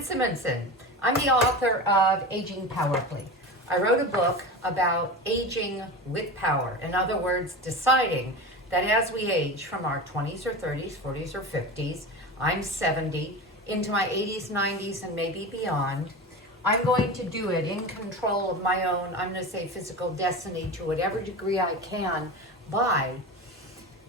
Simonsen. I'm the author of Aging Powerfully. I wrote a book about aging with power. In other words, deciding that as we age from our 20s or 30s, 40s or 50s, I'm 70, into my 80s, 90s, and maybe beyond, I'm going to do it in control of my own, I'm going to say physical destiny to whatever degree I can by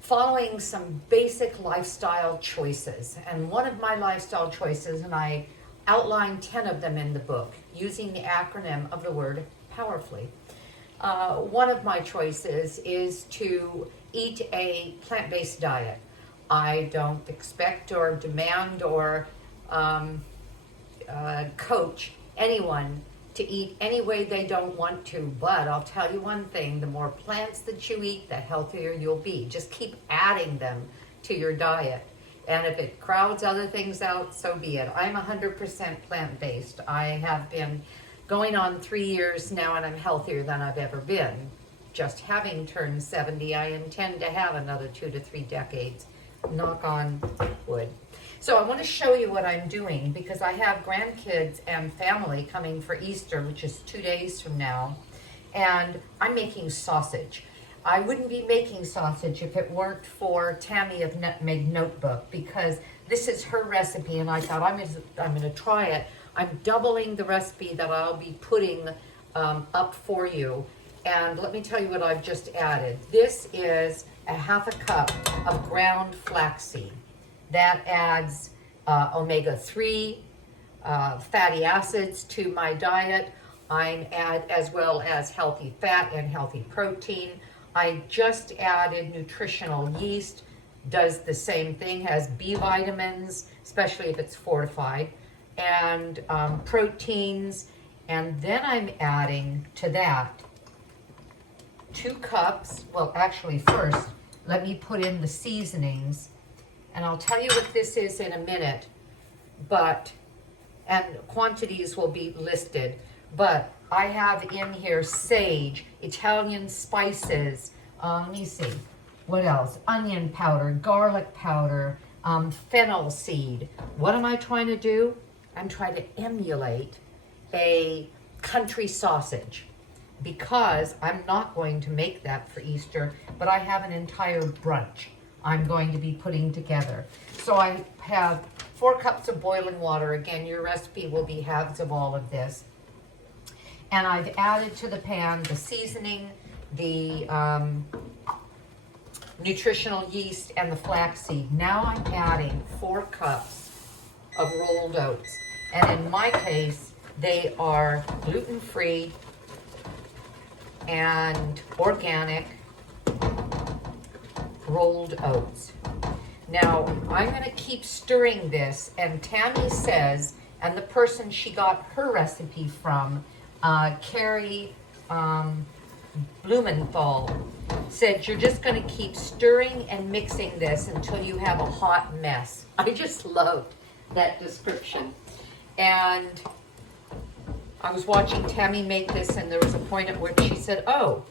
following some basic lifestyle choices. And one of my lifestyle choices, and I outline 10 of them in the book using the acronym of the word powerfully. One of my choices is to eat a plant-based diet. I don't expect or demand or coach anyone to eat any way they don't want to, but I'll tell you one thing, the more plants that you eat, the healthier you'll be. Just keep adding them to your diet. And if it crowds other things out, so be it. I'm 100% plant-based. I have been going on 3 years now, and I'm healthier than I've ever been. Just having turned 70, I intend to have another 2 to 3 decades. Knock on wood. So I want to show you what I'm doing because I have grandkids and family coming for Easter, which is 2 days from now, and I'm making sausage. I wouldn't be making sausage if it weren't for Tammy of Nutmeg Notebook, because this is her recipe and I thought I'm going to try it. I'm doubling the recipe that I'll be putting up for you. And let me tell you what I've just added. This is a ½ cup of ground flaxseed. That adds omega-3 fatty acids to my diet. I'm as well as healthy fat and healthy protein. I just added nutritional yeast, does the same thing, has B vitamins, especially if it's fortified, and proteins. And then I'm adding to that 2 cups, well actually first, let me put in the seasonings. And I'll tell you what this is in a minute, and quantities will be listed, but I have in here sage, Italian spices, let me see, what else? Onion powder, garlic powder, fennel seed. What am I trying to do? I'm trying to emulate a country sausage because I'm not going to make that for Easter, but I have an entire brunch I'm going to be putting together. So I have 4 cups of boiling water. Again, your recipe will be halves of all of this. And I've added to the pan the seasoning, the nutritional yeast, and the flaxseed. Now I'm adding 4 cups of rolled oats. And in my case, they are gluten-free and organic rolled oats. Now, I'm going to keep stirring this, and Tammy says, and the person she got her recipe from, Carrie Blumenthal, said you're just going to keep stirring and mixing this until you have a hot mess. I just loved that description. And I was watching Tammy make this, and there was a point at which she said, oh,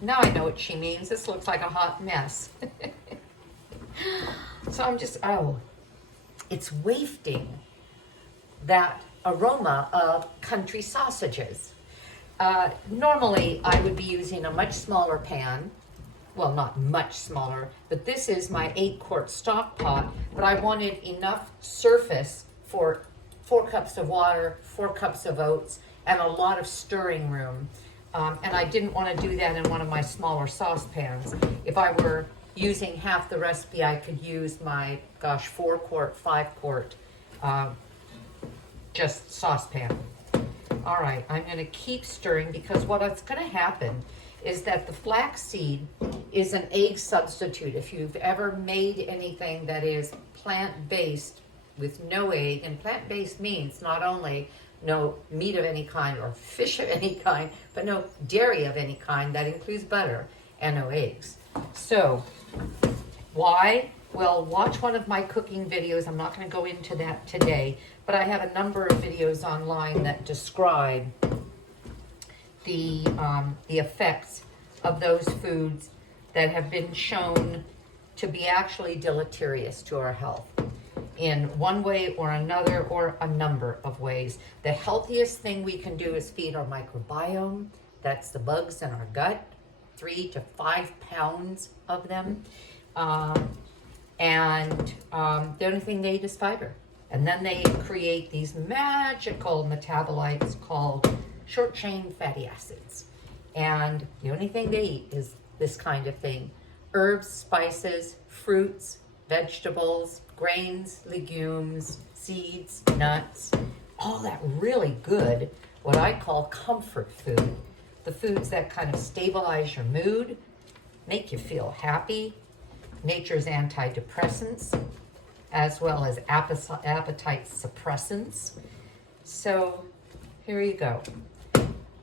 now I know what she means. This looks like a hot mess. So I'm just, it's wafting that aroma of country sausages. Normally, I would be using a much smaller pan. Well, not much smaller, but this is my 8-quart stock pot, but I wanted enough surface for 4 cups of water, 4 cups of oats, and a lot of stirring room. And I didn't want to do that in one of my smaller saucepans. If I were using half the recipe, I could use my, 4-quart, 5-quart, just saucepan. All right, I'm going to keep stirring because what's going to happen is that the flaxseed is an egg substitute. If you've ever made anything that is plant-based with no egg, and plant-based means not only no meat of any kind or fish of any kind, but no dairy of any kind. That includes butter and no eggs. So, why? Well, watch one of my cooking videos. I'm not going to go into that today, but I have a number of videos online that describe the effects of those foods that have been shown to be actually deleterious to our health. in one way or another, or a number of ways. The healthiest thing we can do is feed our microbiome. That's the bugs in our gut, 3 to 5 pounds of them. The only thing they eat is fiber. And then they create these magical metabolites called short chain fatty acids. And the only thing they eat is this kind of thing: herbs, spices, fruits, vegetables, grains, legumes, seeds, nuts, all that really good, what I call comfort food. The foods that kind of stabilize your mood, make you feel happy, nature's antidepressants, as well as appetite suppressants. So here you go.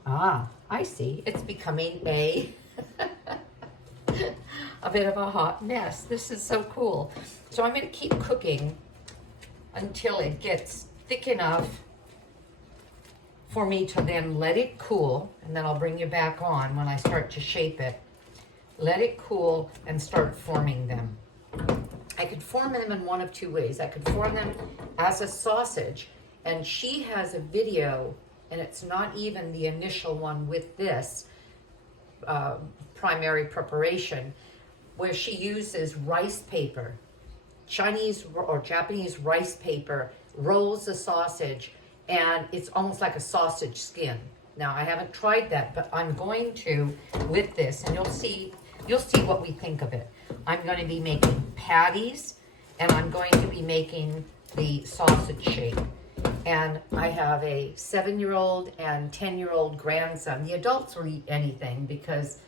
Ah, I see. It's becoming a bit of a hot mess. This is so cool. So I'm going to keep cooking until it gets thick enough for me to then let it cool, and then I'll bring you back on when I start to shape it. Let it cool and start forming them. I could form them in one of two ways. I could form them as a sausage, and she has a video, and it's not even the initial one with this primary preparation, where she uses rice paper, Chinese or Japanese rice paper, rolls the sausage, and it's almost like a sausage skin. Now, I haven't tried that, but I'm going to with this, and you'll see what we think of it. I'm going to be making patties, and I'm going to be making the sausage shape. And I have a 7-year-old and 10-year-old grandson. The adults will eat anything because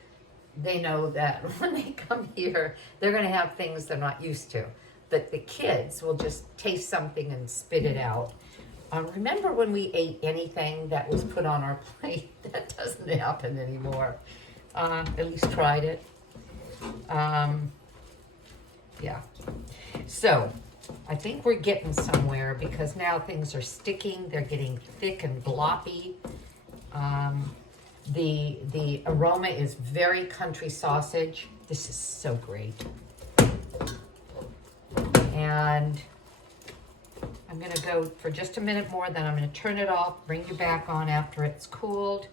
they know that when they come here, they're going to have things they're not used to. But the kids will just taste something and spit it out. Remember when we ate anything that was put on our plate? That doesn't happen anymore. At least tried it. Yeah. So I think we're getting somewhere because now things are sticking. They're getting thick and gloppy. The aroma is very country sausage. This is so great. And I'm going to go for just a minute more, then I'm going to turn it off, bring you back on after it's cooled,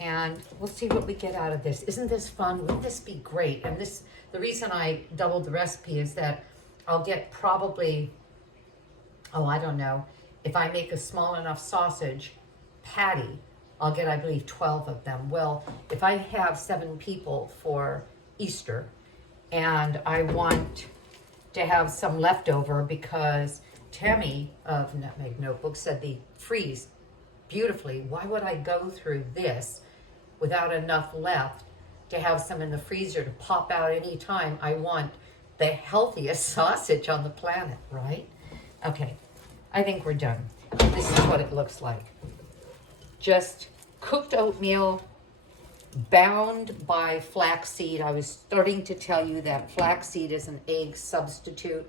and we'll see what we get out of this. Isn't this fun? Wouldn't this be great? And this, the reason I doubled the recipe is that I'll get probably, I don't know, if I make a small enough sausage patty, I'll get, I believe, 12 of them. Well, if I have 7 people for Easter, and I want to have some leftover because Tammy of Nutmeg Notebook said they freeze beautifully. Why would I go through this without enough left to have some in the freezer to pop out any time I want the healthiest sausage on the planet, right? Okay, I think we're done. This is what it looks like. Just cooked oatmeal, bound by flaxseed. I was starting to tell you that flaxseed is an egg substitute.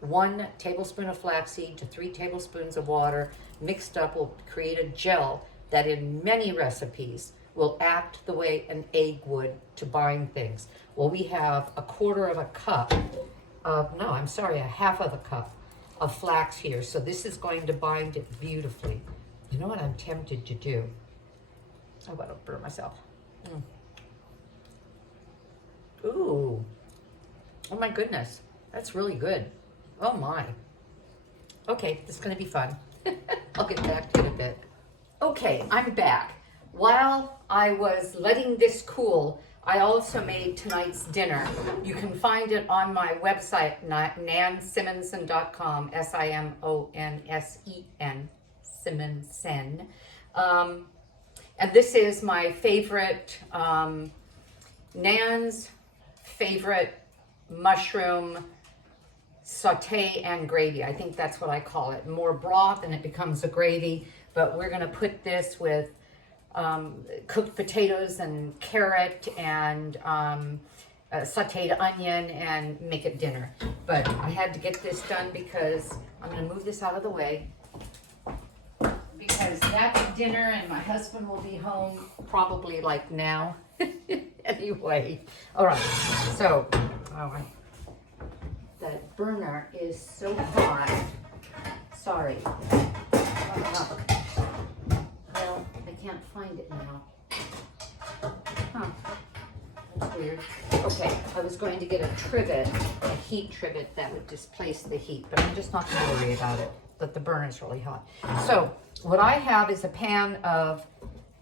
1 tablespoon of flaxseed to 3 tablespoons of water mixed up will create a gel that in many recipes will act the way an egg would to bind things. Well, we have a half of a cup of flax here. So this is going to bind it beautifully. You know what I'm tempted to do? Oh, I don't burn myself. Ooh. Oh my goodness. That's really good. Oh my. Okay, this is going to be fun. I'll get back to it a bit. Okay, I'm back. While I was letting this cool, I also made tonight's dinner. You can find it on my website, nansimonsen.com, Simonsen, Simonsen. And this is my favorite, Nan's favorite mushroom saute and gravy. I think that's what I call it. More broth and it becomes a gravy, but we're gonna put this with cooked potatoes and carrot and sauteed onion and make it dinner. But I had to get this done because I'm gonna move this out of the way because that's dinner and my husband will be home probably like now. Anyway, all right, so that burner is so hot. Sorry. Well, I can't find it now. Huh. That's weird. Okay, I was going to get a trivet, a heat trivet that would displace the heat, but I'm just not going to worry about it. But the burner's really hot. So what I have is a pan of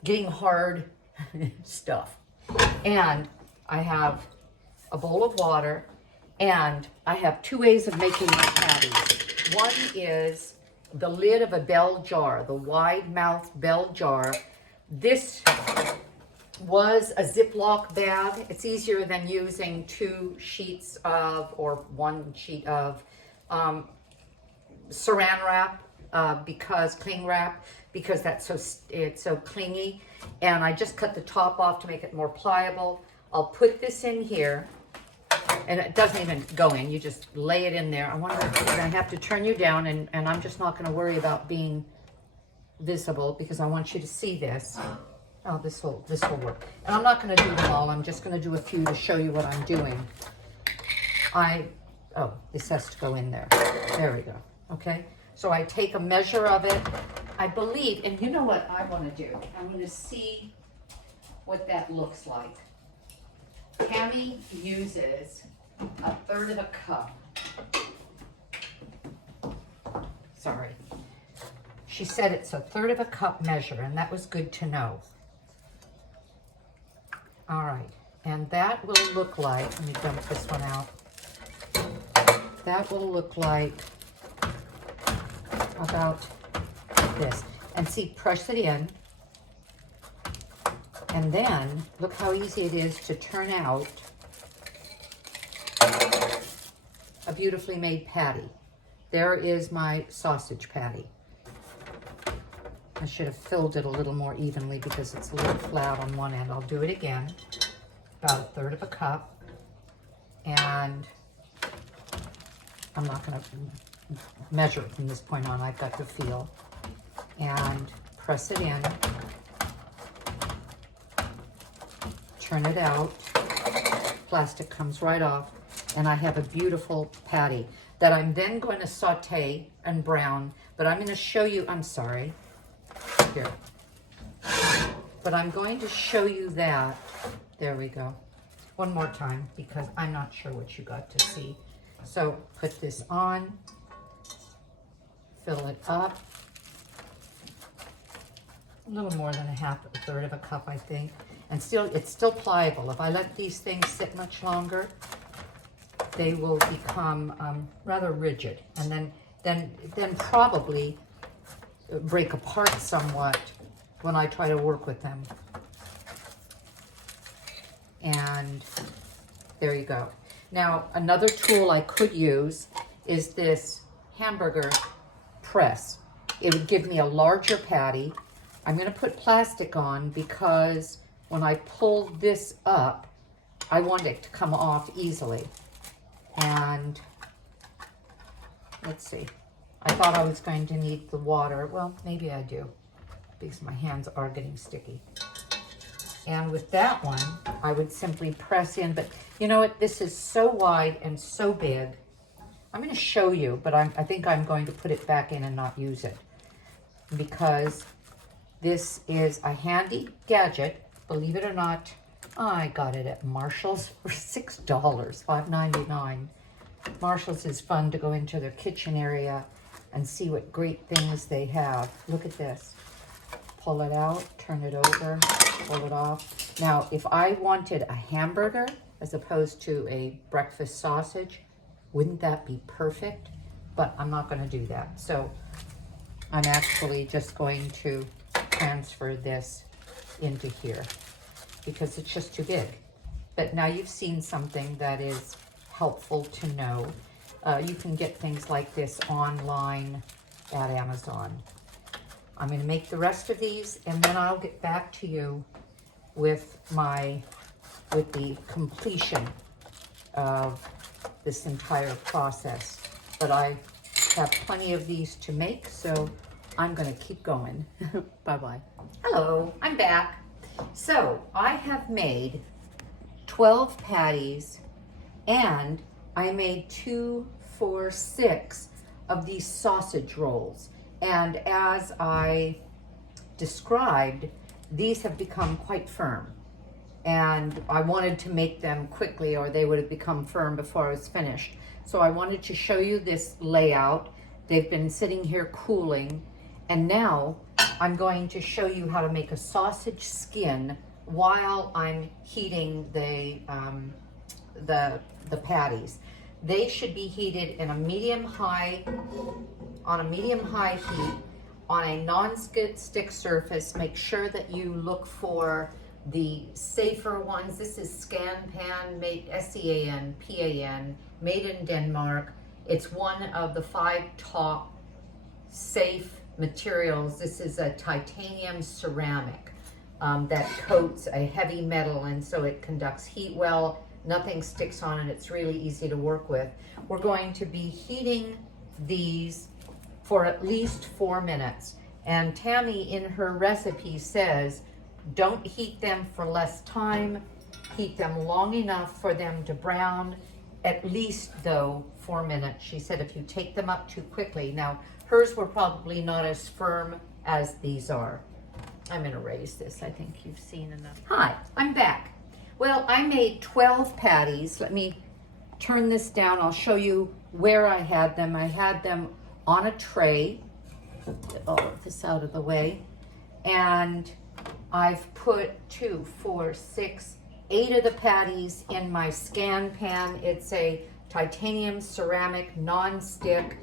getting hard stuff. And I have a bowl of water, and I have two ways of making my patties. One is the lid of a bell jar, the wide-mouthed bell jar. This was a Ziploc bag. It's easier than using 2 sheets of, or 1 sheet of saran wrap, cling wrap, because it's so clingy. And I just cut the top off to make it more pliable. I'll put this in here, and it doesn't even go in. You just lay it in there. I wonder if I have to turn you down, and I'm just not going to worry about being visible because I want you to see this. Oh, this will work. And I'm not going to do them all. I'm just going to do a few to show you what I'm doing. Oh, this has to go in there. There we go. Okay. So I take a measure of it. I believe, and you know what I want to do? I'm going to see what that looks like. Tammy uses 1/3 of a cup. Sorry. She said it's 1/3 of a cup measure, and that was good to know. All right, and that will look like, let me dump this one out. That will look like about this. And see, press it in. And then, look how easy it is to turn out a beautifully made patty. There is my sausage patty. I should have filled it a little more evenly because it's a little flat on one end. I'll do it again. About 1/3 of a cup. And I'm not going to measure it from this point on. I've got to feel. And press it in. Turn it out. Plastic comes right off. And I have a beautiful patty that I'm then going to saute and brown. But I'm going to show you, I'm sorry. Here. But I'm going to show you that. There we go. One more time because I'm not sure what you got to see. So put this on. Fill it up. A little more than 1/3 of a cup, I think. And still, it's still pliable. If I let these things sit much longer, they will become rather rigid, and then probably break apart somewhat when I try to work with them. And there you go. Now, another tool I could use is this Hamburger Press. It would give me a larger patty. I'm going to put plastic on because when I pull this up, I want it to come off easily. And let's see. I thought I was going to need the water. Well, maybe I do because my hands are getting sticky. And with that one, I would simply press in. But you know what? This is so wide and so big. I'm going to show you, but I think I'm going to put it back in and not use it because this is a handy gadget. Believe it or not, I got it at Marshall's for $6, $5.99. Marshall's is fun to go into their kitchen area and see what great things they have. Look at this. Pull it out, turn it over, pull it off. Now, if I wanted a hamburger as opposed to a breakfast sausage, wouldn't that be perfect? But I'm not going to do that. So I'm actually just going to transfer this into here because it's just too big. But now you've seen something that is helpful to know. You can get things like this online at Amazon. I'm going to make the rest of these and then I'll get back to you with the completion of this entire process. But I have plenty of these to make, so I'm going to keep going. Bye-bye. Hello, I'm back. So I have made 12 patties and I made 2, 4, 6 of these sausage rolls. And as I described, these have become quite firm. And I wanted to make them quickly or they would have become firm before I was finished. So I wanted to show you this layout. They've been sitting here cooling. And now I'm going to show you how to make a sausage skin while I'm heating the patties. They should be heated in a medium-high, on a medium-high heat on a non-stick surface. Make sure that you look for the safer ones. This is Scan Pan, made SCAN-PAN, made in Denmark. It's one of the 5 top safe materials. This is a titanium ceramic that coats a heavy metal, and so it conducts heat well. Nothing sticks on it. It's really easy to work with. We're going to be heating these for at least 4 minutes. And Tammy in her recipe says, don't heat them for less time. Heat them long enough for them to brown, at least though 4 minutes. She said if you take them up too quickly. Now, hers were probably not as firm as these are. I'm gonna raise this. I think you've seen enough. Hi, I'm back. Well, I made 12 patties. Let me turn this down. I'll show you where I had them. I had them on a tray. Get all of this out of the way. And I've put 2, 4, 6, 8 of the patties in my Scan Pan. It's a titanium ceramic non-stick.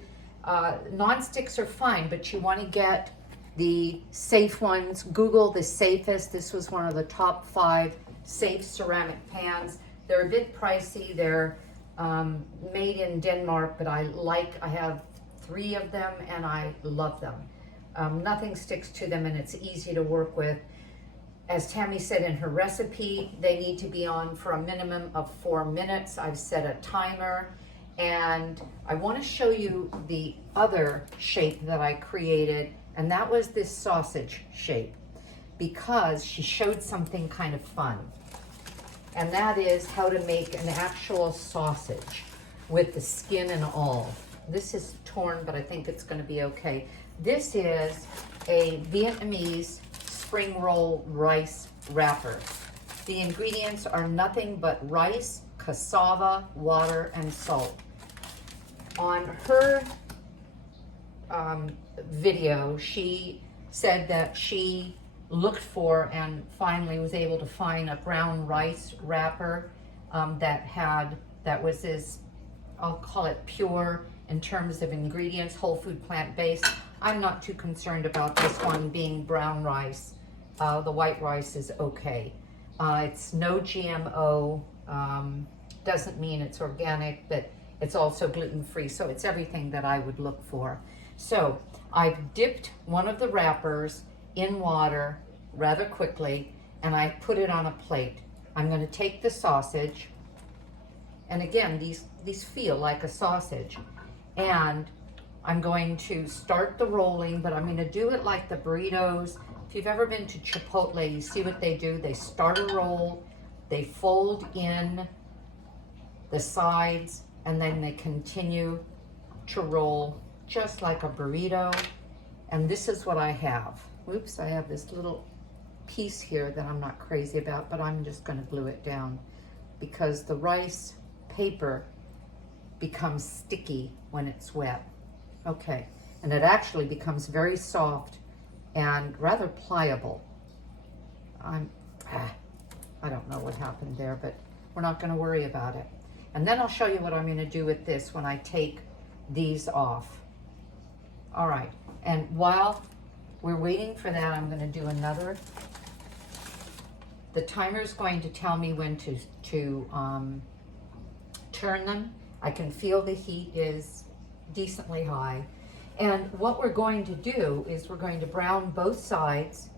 Non-sticks are fine, but you want to get the safe ones. Google the safest. This was one of the top 5 safe ceramic pans. They're a bit pricey. They're made in Denmark, but I have 3 of them and I love them. Nothing sticks to them and it's easy to work with. As Tammy said in her recipe, they need to be on for a minimum of 4 minutes. I've set a timer, and I want to show you the other shape that I created, and that was this sausage shape, because she showed something kind of fun, and that is how to make an actual sausage with the skin and all. This is torn, but I think it's going to be okay. This is a Vietnamese spring roll rice wrapper. The ingredients are nothing but rice, cassava, water, and salt. On her video, she said that she looked for and finally was able to find a brown rice wrapper that was as, I'll call it pure in terms of ingredients, whole food, plant-based. I'm not too concerned about this one being brown rice. The white rice is okay. It's no GMO, doesn't mean it's organic, but it's also gluten-free, so it's everything that I would look for. So I've dipped one of the wrappers in water rather quickly, and I put it on a plate. I'm going to take the sausage, and again, these feel like a sausage, and I'm going to start the rolling, but I'm going to do it like the burritos. If you've ever been to Chipotle, you see what they do. They start a roll, they fold in the sides, and then they continue to roll just like a burrito. And this is what I have. Oops, I have this little piece here that I'm not crazy about, but I'm just going to glue it down because the rice paper becomes sticky when it's wet. Okay, and it actually becomes very soft and rather pliable. I don't know what happened there, but we're not going to worry about it. And then I'll show you what I'm going to do with this when I take these off. All right, and while we're waiting for that, I'm going to do another. The timer is going to tell me when to turn them. I can feel the heat is decently high. And what we're going to do is we're going to brown both sides,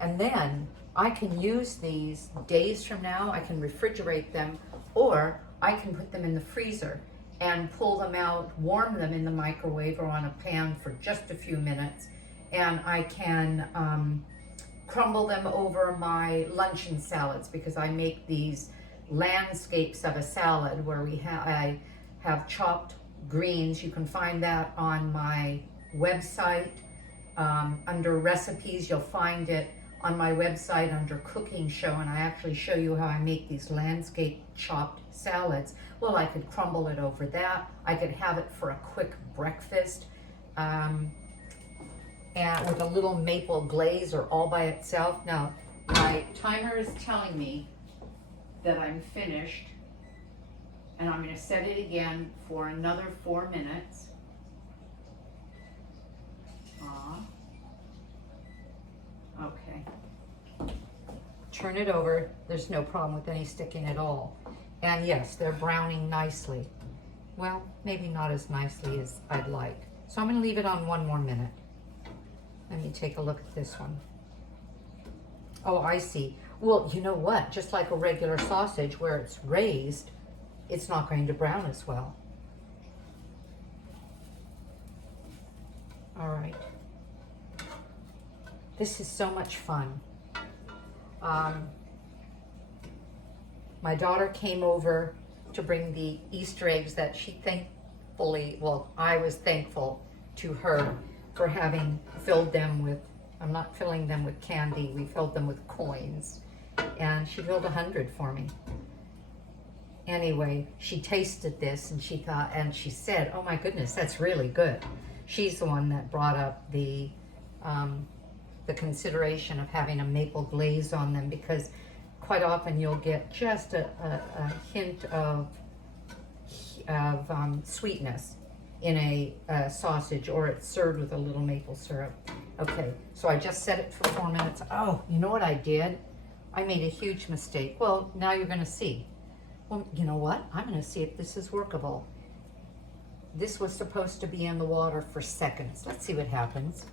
and then I can use these days from now. I can refrigerate them, or I can put them in the freezer and pull them out, warm them in the microwave or on a pan for just a few minutes, and I can crumble them over my luncheon salads, because I make these landscapes of a salad where I have chopped greens. You can find that on my website. Under recipes, you'll find it on my website under cooking show, and I actually show you how I make these landscape chopped salads. Well, I could crumble it over that. I could have it for a quick breakfast, and with a little maple glaze or all by itself. Now, my timer is telling me that I'm finished, and I'm going to set it again for another 4 minutes. Okay. Turn it over. There's no problem with any sticking at all. And yes, they're browning nicely. Well, maybe not as nicely as I'd like. So I'm going to leave it on 1 more minute. Let me take a look at this one. Oh, I see. Well, you know what? Just like a regular sausage where it's raised, it's not going to brown as well. All right. This is so much fun. My daughter came over to bring the Easter eggs that she thankfully, well, I was thankful to her for having filled them with, I'm not filling them with candy, we filled them with coins. And she filled 100 for me. Anyway, she tasted this and she thought, and she said, oh my goodness, that's really good. She's the one that brought up the consideration of having a maple glaze on them, because quite often you'll get just a hint of sweetness in a sausage, or it's served with a little maple syrup. Okay, so I just set it for 4 minutes. Oh, you know what I did? I made a huge mistake. Well, now you're going to see. Well, you know what? I'm going to see if this is workable. This was supposed to be in the water for seconds. Let's see what happens.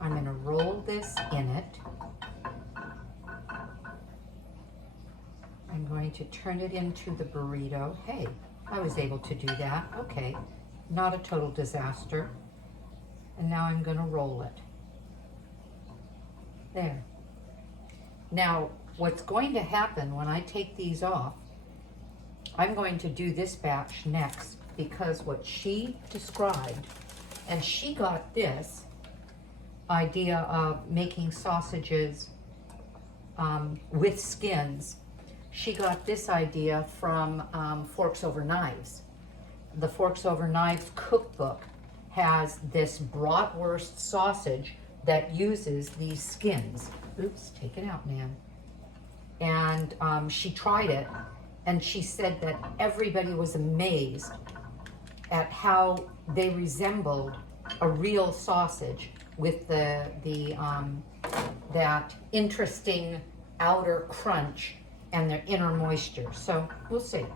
I'm going to roll this in it. I'm going to turn it into the burrito. Hey, I was able to do that. Okay, not a total disaster. And now I'm going to roll it. There. Now, what's going to happen when I take these off, I'm going to do this batch next, because what she described, and she got this idea of making sausages with skins. She got this idea from Forks Over Knives. The Forks Over Knives cookbook has this bratwurst sausage that uses these skins. Oops, take it out, man. And she tried it, and she said that everybody was amazed at how they resembled a real sausage with that interesting outer crunch and their inner moisture. So we'll see.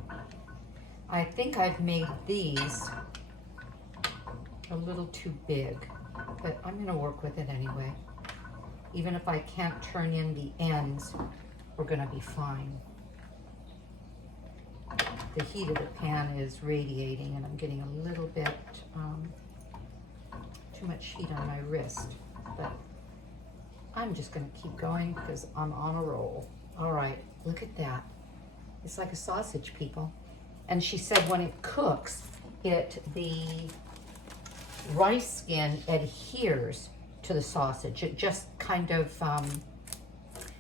I think I've made these a little too big, but I'm going to work with it anyway. Even if I can't turn in the ends, we're going to be fine. The heat of the pan is radiating, and I'm getting a little bit too much heat on my wrist, but I'm just going to keep going because I'm on a roll. All right, look at that. It's like a sausage, people. And she said when it cooks, the rice skin adheres to the sausage. It just kind of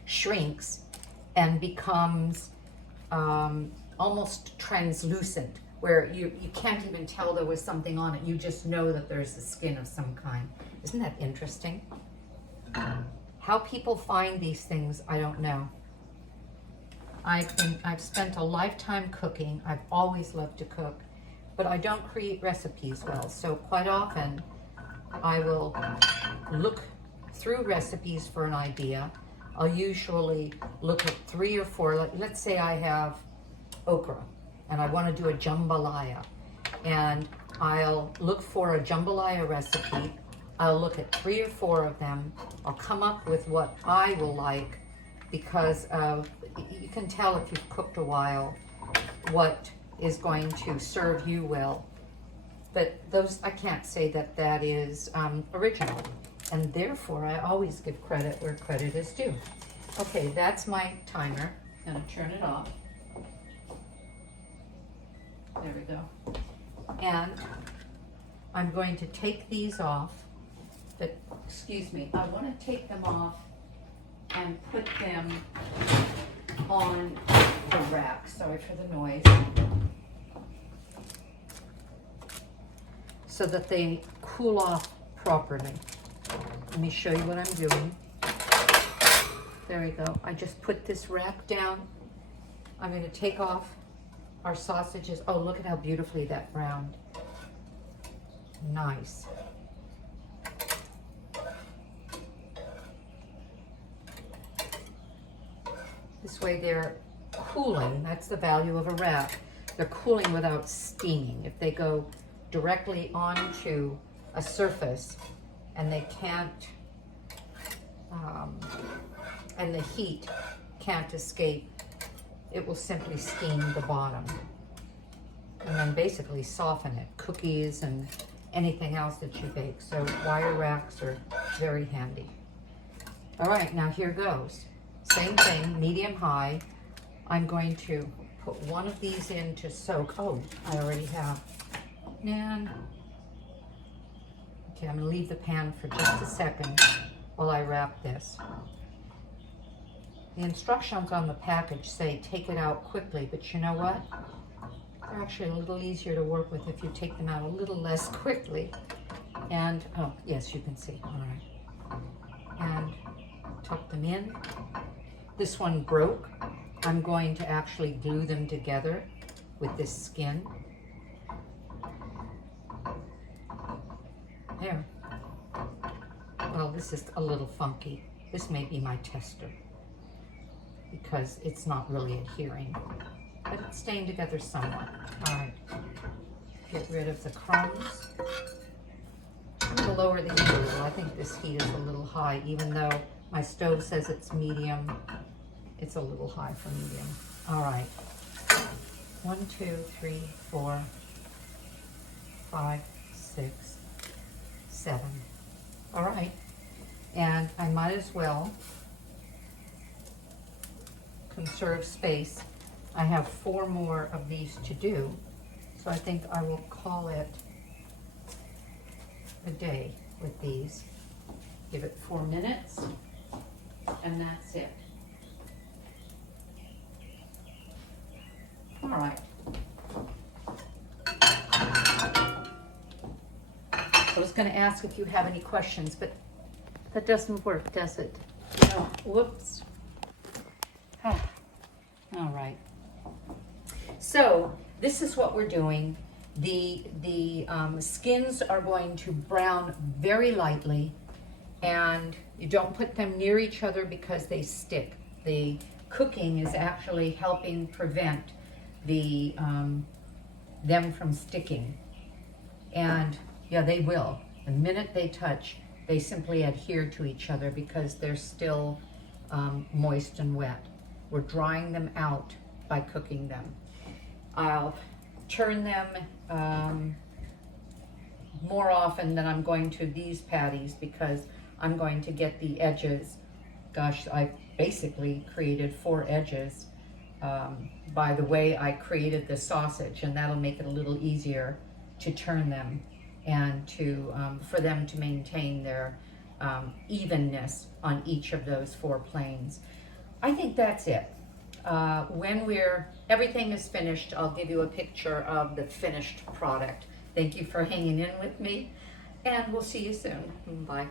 shrinks and becomes almost translucent, where you can't even tell there was something on it. You just know that there's a skin of some kind. Isn't that interesting? How people find these things, I don't know. I've spent a lifetime cooking. I've always loved to cook, but I don't create recipes well. So quite often I will look through recipes for an idea. I'll usually look at 3 or 4. Let's say I have okra and I want to do a jambalaya, and I'll look for a jambalaya recipe. I'll look at 3 or 4 of them. I'll come up with what I will like, because you can tell if you've cooked a while what is going to serve you well. But those, I can't say that that is original, and therefore I always give credit where credit is due. Okay, that's my timer. I'm gonna turn it off. There we go. And I'm going to take these off. But, excuse me, I want to take them off and put them on the rack. Sorry for the noise. So that they cool off properly. Let me show you what I'm doing. There we go. I just put this rack down. I'm going to take off our sausages. Oh, look at how beautifully that browned. Nice. This way they're cooling. That's the value of a rack. They're cooling without steaming. If they go directly onto a surface and they can't, and the heat can't escape, it will simply steam the bottom and then basically soften it. Cookies and anything else that you bake. So wire racks are very handy. All right, now here goes. Same thing, medium high. I'm going to put one of these in to soak. Oh, I already have. And okay, I'm gonna leave the pan for just a second while I wrap this. The instructions on the package say take it out quickly, but you know what? They're actually a little easier to work with if you take them out a little less quickly. And, oh, yes, you can see, all right. And tuck them in. This one broke. I'm going to actually glue them together with this skin. There. Well, this is a little funky. This may be my tester because it's not really adhering, but it's staying together somewhat. All right, get rid of the crumbs. I'm going to lower the heat a little. I think this heat is a little high, even though my stove says it's medium. It's a little high for medium. All right. 1, 2, 3, 4, 5, 6, 7. All right. And I might as well conserve space. I have 4 more of these to do. So I think I will call it a day with these. Give it 4 minutes, and that's it. All right. I was going to ask if you have any questions, but that doesn't work, does it? No. Whoops. Ah. All right. So this is what we're doing. The skins are going to brown very lightly, and you don't put them near each other because they stick. The cooking is actually helping prevent them from sticking. And yeah, they will. The minute they touch, they simply adhere to each other because they're still moist and wet. We're drying them out by cooking them. I'll turn them more often than I'm going to these patties because I'm going to get the edges. Gosh, I basically created 4 edges by the way I created the sausage, and that'll make it a little easier to turn them and to for them to maintain their evenness on each of those 4 planes. I think that's it. When everything is finished, I'll give you a picture of the finished product. Thank you for hanging in with me, and we'll see you soon. Bye.